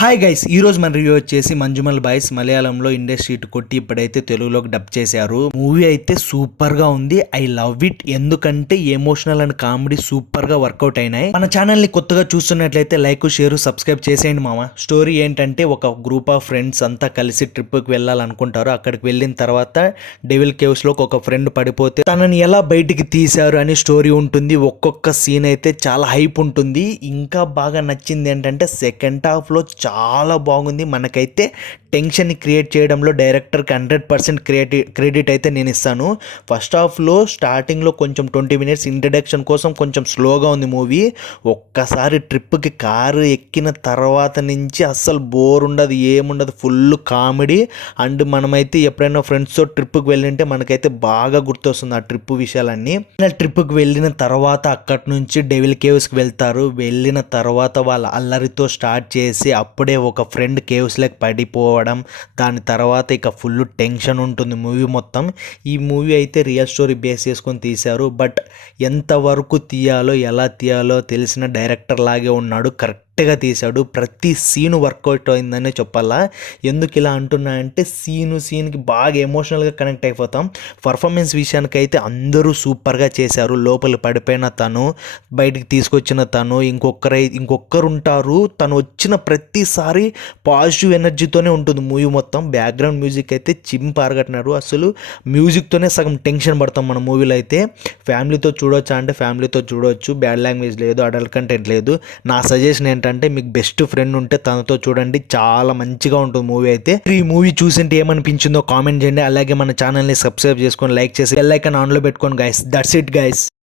Hi guys, ఈరోజు మన review వచ్చేసి మంజుమల్ బాయ్స్ మలయాళంలో ఇండస్ట్రీ హిట్ కొట్టి ఇప్పుడైతే తెలుగులోకి డబ్ చేశారు. మూవీ అయితే సూపర్ గా ఉంది. I love it. ఎందుకంటే ఎమోషనల్ అండ్ కామెడీ సూపర్ గా వర్కౌట్ అయినాయి. మన ఛానల్ ని కొత్తగా చూస్తున్నట్లయితే లైక్ షేర్ సబ్స్క్రైబ్ చేసేయండి మామ. స్టోరీ ఏంటంటే ఒక గ్రూప్ ఆఫ్ ఫ్రెండ్స్ అంతా కలిసి ట్రిప్ కి వెళ్ళాలనుకుంటారు. అక్కడికి వెళ్ళిన తర్వాత డెవిల్ కేవ్స్ లో ఒక ఫ్రెండ్ పడిపోతే తనని ఎలా బయటికి తీశారు అని స్టోరీ ఉంటుంది. ఒక్కొక్క సీన్ అయితే చాలా హైప్ ఉంటుంది. ఇంకా బాగా నచ్చింది ఏంటంటే సెకండ్ హాఫ్ లో చాలా బాగుంది. మనకైతే టెన్షన్ క్రియేట్ చేయడంలో డైరెక్టర్కి 100% క్రెడిట్ అయితే నేను ఇస్తాను. ఫస్ట్ హాఫ్లో స్టార్టింగ్లో కొంచెం 20 మినిట్స్ ఇంట్రడక్షన్ కోసం కొంచెం స్లోగా ఉంది మూవీ. ఒక్కసారి ట్రిప్కి కారు ఎక్కిన తర్వాత నుంచి అస్సలు బోర్ ఉండదు, ఏముండదు. Full comedy. అండ్ మనమైతే ఎప్పుడైనా ఫ్రెండ్స్తో ట్రిప్కి వెళ్ళింటే మనకైతే బాగా గుర్తొస్తుంది ఆ ట్రిప్ విషయాలన్నీ. ట్రిప్కి వెళ్ళిన తర్వాత అక్కడి నుంచి డెవిల్ కేవ్స్కి వెళ్తారు. వెళ్ళిన తర్వాత వాళ్ళ అల్లరితో స్టార్ట్ చేసి అప్పుడే ఒక ఫ్రెండ్ కేవ్స్లోకి పడిపోవడం, దాని తర్వాత ఇక ఫుల్ టెన్షన్ ఉంటుంది మూవీ మొత్తం. ఈ మూవీ అయితే రియల్ స్టోరీ బేస్ చేసుకొని తీశారు. బట్ ఎంతవరకు తీయాలో ఎలా తీయాలో తెలిసిన డైరెక్టర్ లాగే ఉన్నాడు. కరెక్ట్గా తీశాడు. ప్రతి సీను వర్కౌట్ అయిందనే చెప్పాలా. ఎందుకు ఇలా అంటున్నా అంటే సీన్కి బాగా ఎమోషనల్గా కనెక్ట్ అయిపోతాం. పర్ఫార్మెన్స్ విషయానికి అయితే అందరూ సూపర్గా చేశారు. లోపల పడిపోయిన తను, బయటికి తీసుకొచ్చిన తను, ఇంకొకరు ఉంటారు. తను వచ్చిన ప్రతిసారి పాజిటివ్ ఎనర్జీతోనే ఉంటుంది మూవీ మొత్తం. బ్యాక్గ్రౌండ్ మ్యూజిక్ అయితే చింపారగట్టినారు. అసలు మ్యూజిక్తోనే సగం టెన్షన్ పడతాం మన మూవీలో అయితే. ఫ్యామిలీతో చూడొచ్చా అంటే ఫ్యామిలీతో చూడవచ్చు. బ్యాడ్ లాంగ్వేజ్ లేదు, అడల్ట్ కంటెంట్ లేదు. నా సజెషన్ ఏంటంటే మీకు బెస్ట్ ఫ్రెండ్ ఉంటే తనతో చూడండి, చాలా మంచిగా ఉంటుంది మూవీ అయితే. ఈ మూవీ చూసింటే ఏమనిపించిందో కామెంట్ చేయండి. అలాగే మన ఛానల్ని సబ్స్క్రైబ్ చేసుకొని లైక్ చేసి బెల్ ఐకాన్ ఆన్లో పెట్టుకోండి గైస్. That's it guys.